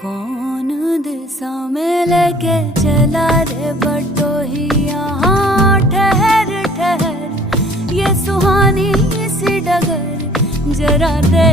कौन दिशा में लेके चला रे बटोहिया। हाँ ठहर ठहर ये सुहानी सी डगर जरा दे